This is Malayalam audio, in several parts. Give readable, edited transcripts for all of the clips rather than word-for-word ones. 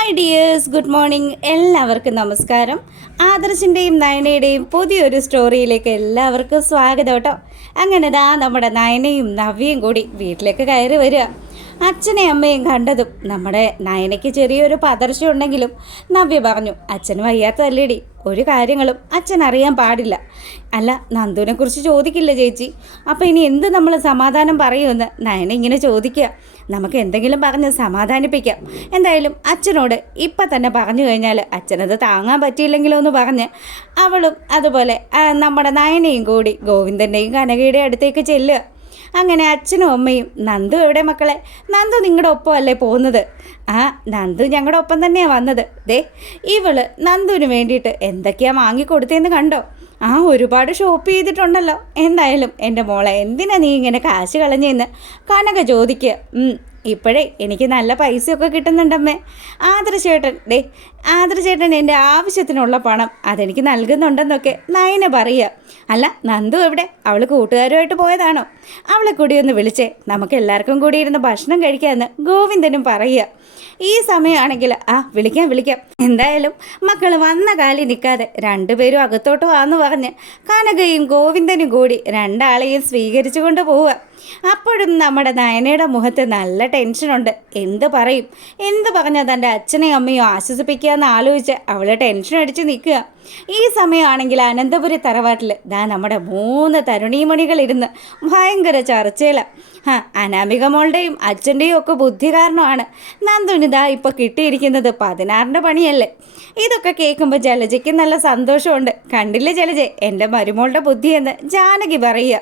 Hi dears, good morning. എല്ലാവർക്കും നമസ്കാരം. ആദർശിൻ്റെയും നയനയുടെയും പുതിയൊരു സ്റ്റോറിയിലേക്ക് എല്ലാവർക്കും സ്വാഗതം കേട്ടോ. അങ്ങനെ നമ്മുടെ നയനയും നവ്യയും കൂടി വീട്ടിലേക്ക് കയറി വരിക. അച്ഛനെയും അമ്മയും കണ്ടതും നമ്മുടെ നയനയ്ക്ക് ചെറിയൊരു പതർച്ച ഉണ്ടെങ്കിലും നവ്യ പറഞ്ഞു, അച്ഛന് വയ്യാത്തതല്ലേടി, ഒരു കാര്യങ്ങളും അച്ഛൻ അറിയാൻ പാടില്ല. അല്ല, നന്ദുവിനെക്കുറിച്ച് ചോദിക്കില്ല ചേച്ചി, അപ്പോൾ ഇനി എന്ത് നമ്മൾ സമാധാനം പറയുമെന്ന് നയന ഇങ്ങനെ ചോദിക്കുക. നമുക്ക് എന്തെങ്കിലും പറഞ്ഞ് സമാധാനിപ്പിക്കാം. എന്തായാലും അച്ഛനോട് ഇപ്പം തന്നെ പറഞ്ഞു കഴിഞ്ഞാൽ അച്ഛനത് താങ്ങാൻ പറ്റിയില്ലെങ്കിലോ എന്ന് പറഞ്ഞ് അവളും അതുപോലെ നമ്മുടെ നയനയും കൂടി ഗോവിന്ദൻ്റെയും കനകയുടെയും അടുത്തേക്ക് ചെല്ലുക. അങ്ങനെ അച്ഛനും അമ്മയും, നന്ദു എവിടെ മക്കളെ? നന്ദു നിങ്ങളുടെ ഒപ്പം അല്ലേ പോകുന്നത്? ആ, നന്ദു ഞങ്ങളുടെ ഒപ്പം തന്നെയാണ് വന്നത്. ദേ ഇവള് നന്ദുവിന് വേണ്ടിയിട്ട് എന്തൊക്കെയാണ് വാങ്ങിക്കൊടുത്തതെന്ന് കണ്ടോ? ആ, ഒരുപാട് ഷോപ്പ് ചെയ്തിട്ടുണ്ടല്ലോ. എന്തായാലും എൻ്റെ മോളെ, എന്തിനാ നീ ഇങ്ങനെ കാശ് കളഞ്ഞെന്ന് കനക ചോദിക്കുക. ഇപ്പോഴേ എനിക്ക് നല്ല പൈസയൊക്കെ കിട്ടുന്നുണ്ടമ്മേ. ആദർശേട്ടൻ എൻ്റെ ആവശ്യത്തിനുള്ള പണം അതെനിക്ക് നൽകുന്നുണ്ടെന്നൊക്കെ നയന പറയുക. അല്ല, നന്ദു എവിടെ? അവൾ കൂട്ടുകാരുമായിട്ട് പോയതാണോ? അവളെ കൂടി ഒന്ന് വിളിച്ചേ, നമുക്ക് എല്ലാവർക്കും കൂടി ഇരുന്ന് ഭക്ഷണം കഴിക്കാമെന്ന് ഗോവിന്ദനും പറയുക. ഈ സമയമാണെങ്കിൽ വിളിക്കാം. എന്തായാലും മക്കൾ വന്ന കാലി നിൽക്കാതെ രണ്ടുപേരും അകത്തോട്ട് വാന്ന് പറഞ്ഞ് കനകയും ഗോവിന്ദനും കൂടി രണ്ടാളെയും സ്വീകരിച്ചു കൊണ്ട് പോവുക. അപ്പോഴും നമ്മുടെ നയനയുടെ മുഖത്ത് നല്ല ടെൻഷനുണ്ട്. എന്ത് പറഞ്ഞാൽ തൻ്റെ അച്ഛനെയും അമ്മയും ആശ്വസിപ്പിക്കുക എന്ന് ആലോചിച്ച് അവൾ ടെൻഷൻ അടിച്ച് നിൽക്കുക. ഈ സമയമാണെങ്കിൽ അനന്തപുരി തറവാട്ടിൽ നമ്മുടെ 3 തരുണീമണികളിരുന്ന് ഭയങ്കര ചർച്ചയില. അനാമിക മോളുടെയും അച്ഛൻ്റെയും ഒക്കെ ബുദ്ധി കാരണമാണ് നന്ദുനിതാ ഇപ്പോൾ കിട്ടിയിരിക്കുന്നത് 16ൻ്റെ പണിയല്ലേ. ഇതൊക്കെ കേൾക്കുമ്പോൾ ജലജയ്ക്ക് നല്ല സന്തോഷമുണ്ട്. കണ്ടില്ലേ ജലജ, എൻ്റെ മരുമോളുടെ ബുദ്ധിയെന്ന് ജാനകി പറയുക.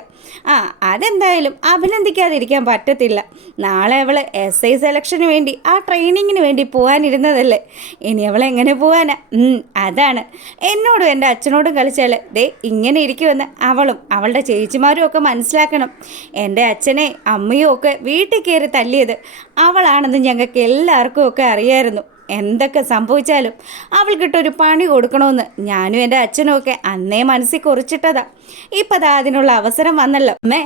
അതെന്തായാലും അഭിനന്ദിക്കാതിരിക്കാൻ പറ്റത്തില്ല. നാളെ അവൾ SI സെലക്ഷന് വേണ്ടി ആ ട്രെയിനിങ്ങിന് വേണ്ടി പോകാനിരുന്നതല്ലേ. ഇനി അവൾ എങ്ങനെ പോകാനാ? അതാണ് എന്നോടും എൻ്റെ അച്ഛനോടും കളിച്ചാൽ ഇങ്ങനെ ഇരിക്കുമെന്ന് അവളും അവളുടെ ചേച്ചിമാരും ഒക്കെ മനസ്സിലാക്കണം. എൻ്റെ അച്ഛനെ അമ്മയും ഒക്കെ വീട്ടിൽ കയറി തല്ലിയത് അവളാണെന്ന് ഞങ്ങൾക്ക് എല്ലാവർക്കും ഒക്കെ അറിയായിരുന്നു. എന്തൊക്കെ സംഭവിച്ചാലും അവൾക്കിട്ടൊരു പണി കൊടുക്കണമെന്ന് ഞാനും എൻ്റെ അച്ഛനും ഒക്കെ അന്നേ മനസ്സിൽ കുറിച്ചിട്ടതാ. ഇപ്പം അതിനുള്ള അവസരം വന്നല്ലോ അമ്മേ.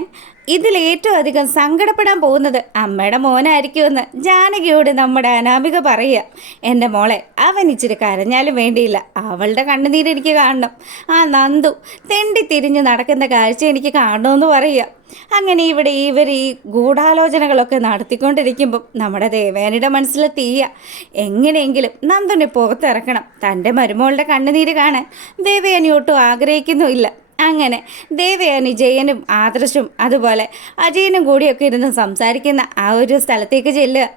ഇതിലേറ്റവും അധികം സങ്കടപ്പെടാൻ പോകുന്നത് അമ്മയുടെ മോനായിരിക്കുമെന്ന് ജാനകിയോട് നമ്മുടെ അനാമിക പറയുക. എൻ്റെ മോളെ, അവൻ ഇച്ചിരി കരഞ്ഞാലും വേണ്ടിയില്ല, അവളുടെ കണ്ണുനീരെനിക്ക് കാണണം. ആ നന്ദു തെണ്ടി തിരിഞ്ഞ് നടക്കുന്ന കാഴ്ച എനിക്ക് കാണണമെന്ന് പറയുക. അങ്ങനെ ഇവർ ഈ ഗൂഢാലോചനകളൊക്കെ നടത്തിക്കൊണ്ടിരിക്കുമ്പം നമ്മുടെ ദേവയാനിയുടെ മനസ്സിൽ തീയ. എങ്ങനെയെങ്കിലും നന്ദുനെ പുറത്തിറക്കണം. തൻ്റെ മരുമോളുടെ കണ്ണുനീര് കാണാൻ ദേവയാനി ഒട്ടും ആഗ്രഹിക്കുന്നുമില്ല. അങ്ങനെ ദേവയാനി ജയനും ആദർശും അതുപോലെ അജയനും കൂടിയൊക്കെ ഇരുന്ന് സംസാരിക്കുന്ന ആ ഒരു സ്ഥലത്തേക്ക് ചെല്ലുക.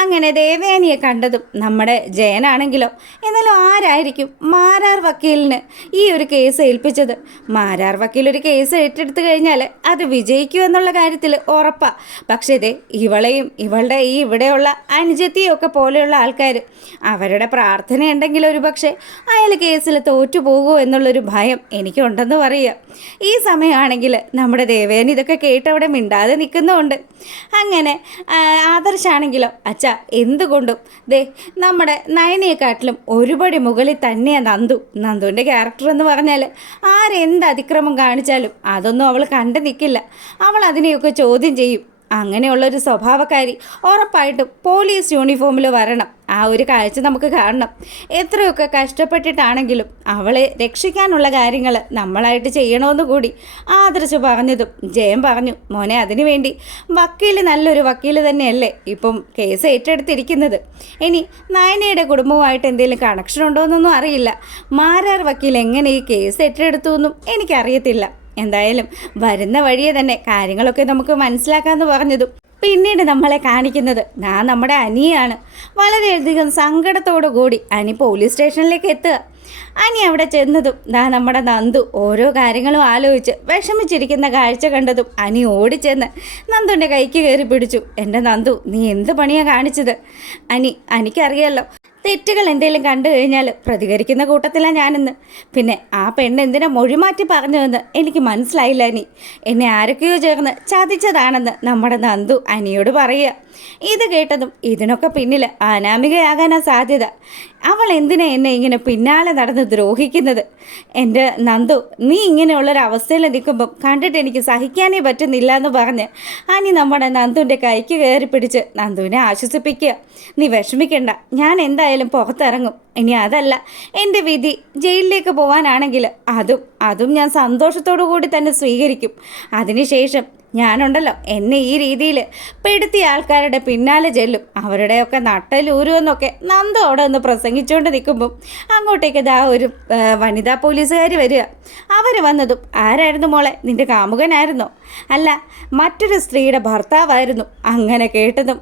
അങ്ങനെ ദേവയാനിയെ കണ്ടതും നമ്മുടെ ജയനാണെങ്കിലോ, എന്നാലും ആരായിരിക്കും മാരാർ വക്കീലിന് ഈ ഒരു കേസ് ഏൽപ്പിച്ചത്? മാരാർ വക്കീൽ ഒരു കേസ് ഏറ്റെടുത്തു കഴിഞ്ഞാൽ അത് വിജയിക്കുമെന്നുള്ള കാര്യത്തിൽ ഉറപ്പാണ്. പക്ഷേ ഇവളെയും ഇവളുടെ ഈ ഇവിടെയുള്ള അനുജത്തിയും ഒക്കെ പോലെയുള്ള ആൾക്കാർ അവരുടെ പ്രാർത്ഥനയുണ്ടെങ്കിൽ ഒരു പക്ഷേ അയാൾ കേസിൽ തോറ്റുപോകുമോ എന്നുള്ളൊരു ഭയം എനിക്കുണ്ടെന്ന് പറയുക. ഈ സമയമാണെങ്കിൽ നമ്മുടെ ദേവയാനി ഇതൊക്കെ കേട്ടവിടെ മിണ്ടാതെ നിൽക്കുന്നുമുണ്ട്. അങ്ങനെ ആദർശാണെങ്കിലോ, അച്ഛാ എന്തുകൊണ്ടും നമ്മുടെ നയനയെക്കാട്ടിലും ഒരുപടി മുകളിൽ തന്നെയാണ് നന്ദുവിൻ്റെ ക്യാരക്ടർ എന്ന് പറഞ്ഞാൽ ആരെന്ത് അതിക്രമം കാണിച്ചാലും അതൊന്നും അവൾ കണ്ടു നിൽക്കില്ല. അവൾ അതിനെയൊക്കെ ചോദ്യം ചെയ്യും. അങ്ങനെയുള്ളൊരു സ്വഭാവക്കാരി ഉറപ്പായിട്ടും പോലീസ് യൂണിഫോമിൽ വരണം. ആ ഒരു കാഴ്ച നമുക്ക് കാണണം. എത്രയൊക്കെ കഷ്ടപ്പെട്ടിട്ടാണെങ്കിലും അവളെ രക്ഷിക്കാനുള്ള കാര്യങ്ങൾ നമ്മളായിട്ട് ചെയ്യണമെന്ന് കൂടി ആദർശ് പറഞ്ഞതും ജയൻ പറഞ്ഞു, മോനെ അതിനുവേണ്ടി നല്ലൊരു വക്കീൽ തന്നെയല്ലേ ഇപ്പം കേസ് ഏറ്റെടുത്തിരിക്കുന്നത്. ഇനി നയനയുടെ കുടുംബവുമായിട്ട് എന്തെങ്കിലും കണക്ഷൻ ഉണ്ടോ എന്നൊന്നും അറിയില്ല. മാരാർ വക്കീൽ എങ്ങനെ ഈ കേസ് ഏറ്റെടുത്തു എന്നും എനിക്കറിയത്തില്ല. എന്തായാലും വരുന്ന വഴിയെ തന്നെ കാര്യങ്ങളൊക്കെ നമുക്ക് മനസ്സിലാക്കാമെന്ന് പറഞ്ഞതും പിന്നീട് നമ്മളെ കാണിക്കുന്നത് നമ്മുടെ അനിയാണ്. വളരെയധികം സങ്കടത്തോടു കൂടി അനി പോലീസ് സ്റ്റേഷനിലേക്ക് എത്തുക. അനി അവിടെ ചെന്നതും നമ്മുടെ നന്ദു ഓരോ കാര്യങ്ങളും ആലോചിച്ച് വിഷമിച്ചിരിക്കുന്ന കാഴ്ച കണ്ടതും അനി ഓടിച്ചെന്ന് നന്ദുവിൻ്റെ കൈക്ക് കയറി പിടിച്ചു. എൻ്റെ നന്ദു, നീ എന്ത് പണിയാണ് കാണിച്ചത്? എനിക്കറിയാമല്ലോ, തെറ്റുകൾ എന്തെങ്കിലും കണ്ടു കഴിഞ്ഞാൽ പ്രതികരിക്കുന്ന കൂട്ടത്തിലാണ് ഞാനെന്ന്. പിന്നെ ആ പെണ്ണ് എന്തിനാ മൊഴിമാറ്റി പറഞ്ഞതെന്ന് എനിക്ക് മനസ്സിലായില്ല. എന്നെ ആരൊക്കെയോ ചേർന്ന് ചതിച്ചതാണെന്ന് നമ്മുടെ നന്ദു അനിയോട് പറയുക. ഇത് കേട്ടതും ഇതിനൊക്കെ പിന്നിൽ അനാമികയാകാനാ സാധ്യത. അവൾ എന്തിനാ എന്നെ ഇങ്ങനെ പിന്നാലെ നടന്ന് ദ്രോഹിക്കുന്നത്? എൻ്റെ നന്ദു, നീ ഇങ്ങനെയുള്ളൊരവസ്ഥയിൽ നിൽക്കുമ്പം കണ്ടിട്ട് എനിക്ക് സഹിക്കാനേ പറ്റുന്നില്ല എന്ന് പറഞ്ഞ് അനി നമ്മുടെ നന്ദുവിൻ്റെ കൈക്ക് കയറി പിടിച്ച് നന്ദുവിനെ ആശ്വസിപ്പിക്കുക. നീ വിഷമിക്കണ്ട, ഞാൻ എന്തായാലും പുറത്തിറങ്ങും. ഇനി അതല്ല എൻ്റെ വിധി ജയിലിലേക്ക് പോകാനാണെങ്കിൽ അതും ഞാൻ സന്തോഷത്തോടു കൂടി തന്നെ സ്വീകരിക്കും. അതിനുശേഷം ഞാനുണ്ടല്ലോ, എന്നെ ഈ രീതിയിൽ പെടുത്തിയ ആൾക്കാരുടെ പിന്നാലെ ചെല്ലും, അവരുടെയൊക്കെ നട്ടലൂരുമെന്നൊക്കെ നന്ദു അവിടെ ഒന്ന് പ്രസംഗിച്ചുകൊണ്ട് നിൽക്കുമ്പം അങ്ങോട്ടേക്ക് ഇതാ ഒരു വനിതാ പോലീസുകാർ വരിക. അവർ വന്നതും, ആരായിരുന്നു മോളെ, നിൻ്റെ കാമുകനായിരുന്നോ? അല്ല, മറ്റൊരു സ്ത്രീയുടെ ഭർത്താവായിരുന്നു. അങ്ങനെ കേട്ടതും,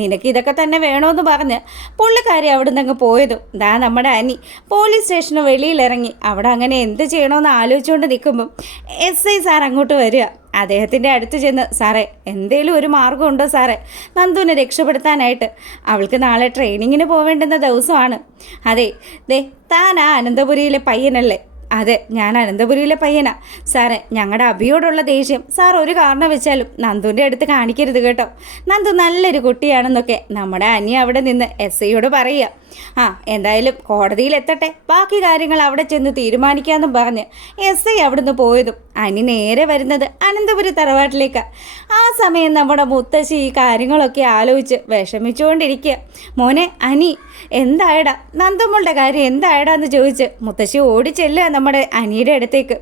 നിനക്ക് ഇതൊക്കെ തന്നെ വേണമെന്ന് പറഞ്ഞ് പുള്ളിക്കാരി അവിടെ നിന്ന് അങ്ങ് പോയതും ദാ നമ്മുടെ അനി പോലീസ് സ്റ്റേഷന് വെളിയിലിറങ്ങി അവിടെ അങ്ങനെ എന്ത് ചെയ്യണമെന്ന് ആലോചിച്ചുകൊണ്ട് നിൽക്കുമ്പം SI സാർ അങ്ങോട്ട് വരിക. അദ്ദേഹത്തിൻ്റെ അടുത്ത് ചെന്ന്, സാറേ എന്തേലും ഒരു മാർഗ്ഗമുണ്ടോ സാറേ നന്ദുവിനെ രക്ഷപ്പെടുത്താനായിട്ട്? അവൾക്ക് നാളെ ട്രെയിനിങ്ങിന് പോവേണ്ടുന്ന ദിവസമാണ്. അതെ, താൻ ആ അനന്തപുരിയിലെ പയ്യനല്ലേ? അതെ, ഞാൻ അനന്തപുരിയിലെ പയ്യനാ. സാറേ, ഞങ്ങളുടെ അഭിയോടുള്ള ദേഷ്യം സാർ ഒരു കാരണവശാലും നന്ദുവിൻ്റെ അടുത്ത് കാണിക്കരുത് കേട്ടോ. നന്ദു നല്ലൊരു കുട്ടിയാണെന്നൊക്കെ നമ്മുടെ അനി അവിടെ നിന്ന് SIയോട് പറയുക. എന്തായാലും കോടതിയിലെത്തട്ടെ, ബാക്കി കാര്യങ്ങൾ അവിടെ ചെന്ന് തീരുമാനിക്കാമെന്നും പറഞ്ഞ് SI അവിടുന്ന് പോയതും അനി നേരെ വരുന്നത് അനന്തപുരി തറവാട്ടിലേക്കാണ്. ആ സമയം നമ്മുടെ മുത്തശ്ശി ഈ കാര്യങ്ങളൊക്കെ ആലോചിച്ച് വിഷമിച്ചുകൊണ്ടിരിക്കുക. മോനെ അനി, എന്തായടാ, നന്ദുമ്മളുടെ കാര്യം എന്തായടാന്ന് ചോദിച്ച് മുത്തശ്ശി ഓടിച്ചെല്ലുക നമ്മുടെ അനിയുടെ അടുത്തേക്ക്.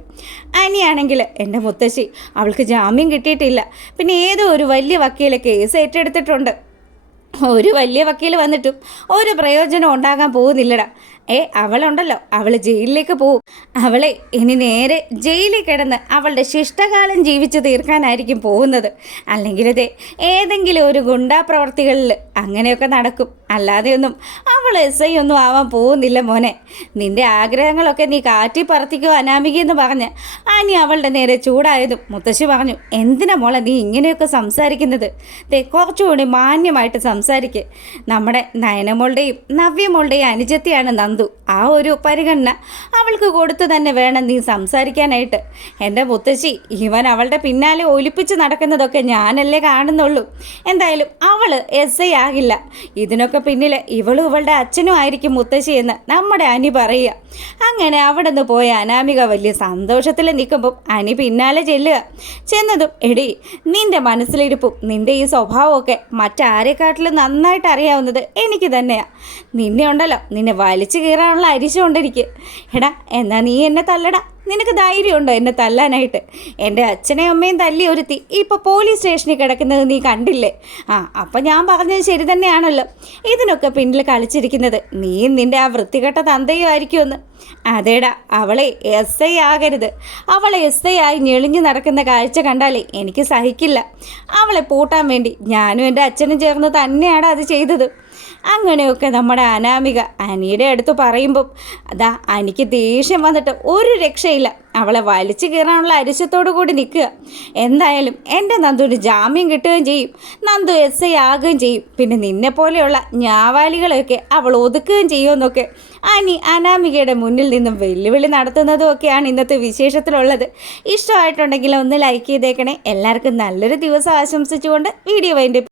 അനിയാണെങ്കിൽ, എൻ്റെ മുത്തശ്ശി, അവൾക്ക് ജാമ്യം കിട്ടിയിട്ടില്ല, പിന്നെ ഏതോ ഒരു വലിയ വക്കീലെ കേസ് ഏറ്റെടുത്തിട്ടുണ്ട്. ഒരു വലിയ വക്കീൽ വന്നിട്ടും ഒരു പ്രയോജനം ഉണ്ടാകാൻ പോകുന്നില്ലടാ. അവളുണ്ടല്ലോ, അവൾ ജയിലിലേക്ക് പോവും. അവളെ ഇനി നേരെ ജയിലിൽ കിടന്ന് അവളുടെ ശിഷ്ടകാലം ജീവിച്ച് തീർക്കാനായിരിക്കും പോകുന്നത്. അല്ലെങ്കിൽ ഏതെങ്കിലും ഒരു ഗുണ്ടാ പ്രവർത്തികളിൽ അങ്ങനെയൊക്കെ നടക്കും. അല്ലാതെയൊന്നും അവൾ SI ഒന്നും ആവാൻ പോകുന്നില്ല മോനെ. നിൻ്റെ ആഗ്രഹങ്ങളൊക്കെ നീ കാറ്റി പറത്തിക്കോ അനാമികയെന്ന് പറഞ്ഞ് അനി അവളുടെ നേരെ ചൂടായതും മുത്തശ്ശി പറഞ്ഞു, എന്തിനാ മോളെ നീ ഇങ്ങനെയൊക്കെ സംസാരിക്കുന്നത്? കുറച്ചുകൂടി മാന്യമായിട്ട് സംസാരിക്കുക. നമ്മുടെ നയനമോളുടെയും നവ്യമോളുടെയും അനുജത്തിയാണ് നന്ദു. ആ ഒരു പരിഗണന അവൾക്ക് കൊടുത്തു തന്നെ വേണം നീ സംസാരിക്കാനായിട്ട്. എൻ്റെ മുത്തശ്ശി, ഇവൻ അവളുടെ പിന്നാലെ ഒലിപ്പിച്ച് നടക്കുന്നതൊക്കെ ഞാനല്ലേ കാണുന്നുള്ളൂ. എന്തായാലും അവൾ SI ആകില്ല. ഇതിനൊക്കെ പിന്നിൽ ഇവളും ഇവളുടെ അച്ഛനും ആയിരിക്കും മുത്തശ്ശി എന്ന് നമ്മുടെ അനി പറയുക. അങ്ങനെ അവിടെ നിന്ന് പോയ അനാമിക വലിയ സന്തോഷത്തിൽ നിൽക്കുമ്പം അനി പിന്നാലെ ചെന്നതും, എടി, നിൻ്റെ മനസ്സിലിരിപ്പും നിൻ്റെ ഈ സ്വഭാവമൊക്കെ മറ്റാരെക്കാട്ടിലും നന്നായിട്ട് അറിയാവുന്നത് എനിക്ക് തന്നെയാണ്. നിന്നെ ഉണ്ടല്ലോ, നിന്നെ വലിച്ചു കീറാനുള്ള അരിശമുണ്ടെനിക്ക്. എടാ, എന്നാ നീ എന്നെ തല്ലടാ. നിനക്ക് ധൈര്യമുണ്ടോ എന്നെ തല്ലാനായിട്ട്? എൻ്റെ അച്ഛനെയും അമ്മയും തല്ലി ഒരുത്തി ഇപ്പോൾ പോലീസ് സ്റ്റേഷനിൽ കിടക്കുന്നത് നീ കണ്ടില്ലേ? അപ്പം ഞാൻ പറഞ്ഞത് ശരി തന്നെയാണല്ലോ. ഇതിനൊക്കെ പിന്നിൽ കളിച്ചിരിക്കുന്നത് നീയും നിൻ്റെ ആ വൃത്തികെട്ട തന്തയും ആയിരിക്കുമെന്ന്. അതേടാ, അവളെ SI ആകരുത്. അവളെ SI ആയി ഞെളിഞ്ഞു നടക്കുന്ന കാഴ്ച കണ്ടാലേ എനിക്ക് സഹിക്കില്ല. അവളെ പൂട്ടാൻ വേണ്ടി ഞാനും എൻ്റെ അച്ഛനും ചേർന്ന് തന്നെയാണ് അത് ചെയ്തത്. അങ്ങനെയൊക്കെ നമ്മുടെ അനാമിക അനിയുടെ അടുത്ത് പറയുമ്പം അതാ അനിക്ക് ദേഷ്യം വന്നിട്ട് ഒരു രക്ഷയില്ല. അവളെ വലിച്ചു കീറാനുള്ള അരിശത്തോടു കൂടി നിൽക്കുക. എന്തായാലും എൻ്റെ നന്ദുവിന് ജാമ്യം കിട്ടുകയും ചെയ്യും, നന്ദു SI ആകുകയും ചെയ്യും. പിന്നെ നിന്നെപ്പോലെയുള്ള ഞാവാലികളെയൊക്കെ അവൾ ഒതുക്കുകയും ചെയ്യുമെന്നൊക്കെ അനാമികയുടെ മുന്നിൽ നിന്നും വെല്ലുവിളി നടത്തുന്നതുമൊക്കെയാണ് ഇന്നത്തെ വിശേഷത്തിലുള്ളത്. ഇഷ്ടമായിട്ടുണ്ടെങ്കിൽ ഒന്ന് ലൈക്ക് ചെയ്തേക്കണേ. എല്ലാവർക്കും നല്ലൊരു ദിവസം ആശംസിച്ചുകൊണ്ട് വീഡിയോ വൈൻഡപ്പ്